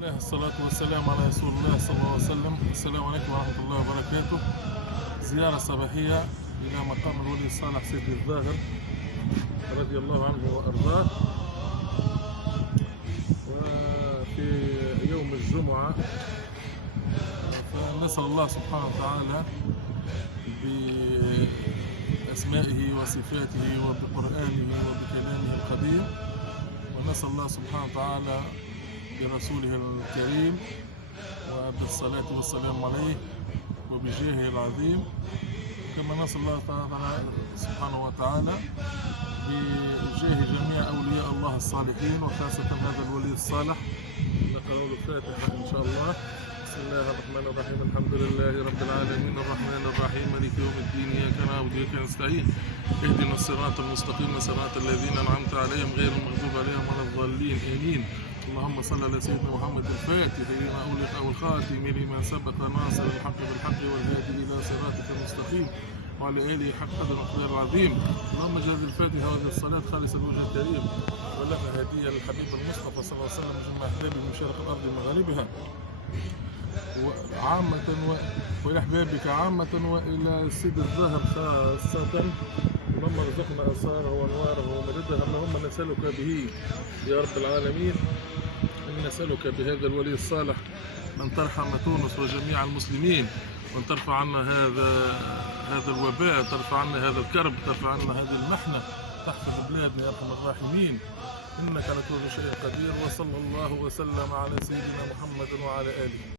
الله الصلاة والسلام على رسول الله صلى الله عليه وسلم. السلام عليكم ورحمة الله وبركاته. زيارة صباحية إلى مقام الولي الصالح سيدي الظاهر رضي الله عنه وأرضاه. وفي يوم الجمعة فنسأل الله سبحانه وتعالى بأسمائه وصفاته وبقرآنه وبكلامه القديم، ونسأل الله سبحانه وتعالى برسوله الكريم وبالصلاة والسلام عليه وبجاهه العظيم، كما نسأل الله تعالى سبحانه وتعالى بجاه جميع أولياء الله الصالحين وخاصة هذا الولي الصالح. نقرأ الفاتحة إن شاء الله. بسم الله الرحمن الرحيم. الحمد لله رب العالمين الرحمن الرحيم مالك يوم الدين، إياك نعبد وإياك نستعين، اهدنا الصراط المستقيم صراط الذين أنعمت عليهم غير المغضوب عليهم ولا الضالين، آمين. اللهم صل على سيدنا محمد الفاتح لما أغلق والخاتم لما سبق ناصر الحق بالحق والهادي إلى صراطك المستقيم وعلى آله حق قدر المقدار العظيم. اللهم اجعل الفاتحة وهذه الصلاة خالصة لوجه الكريم، ولنا هدية للحبيب المصطفى صلى الله عليه وسلم جميع أحبابه من شرق الأرض ومغاربها وعامة وإلى أحبابك عامة وإلى السيد الظاهر خاصة. اللهم ارزقنا أسراره وأنواره ومددها. اللهم نسألك به يا رب العالمين، نسألك بهذا الولي الصالح أن ترحم تونس وجميع المسلمين، وأن ترفع عنا هذا الوباء، ترفع عنا هذا الكرب، ترفع عنا هذه المحنة، تحفظ بلادنا يا أرحم الراحمين، إنك على كل شيء قدير. وصلى الله وسلم على سيدنا محمد وعلى آله.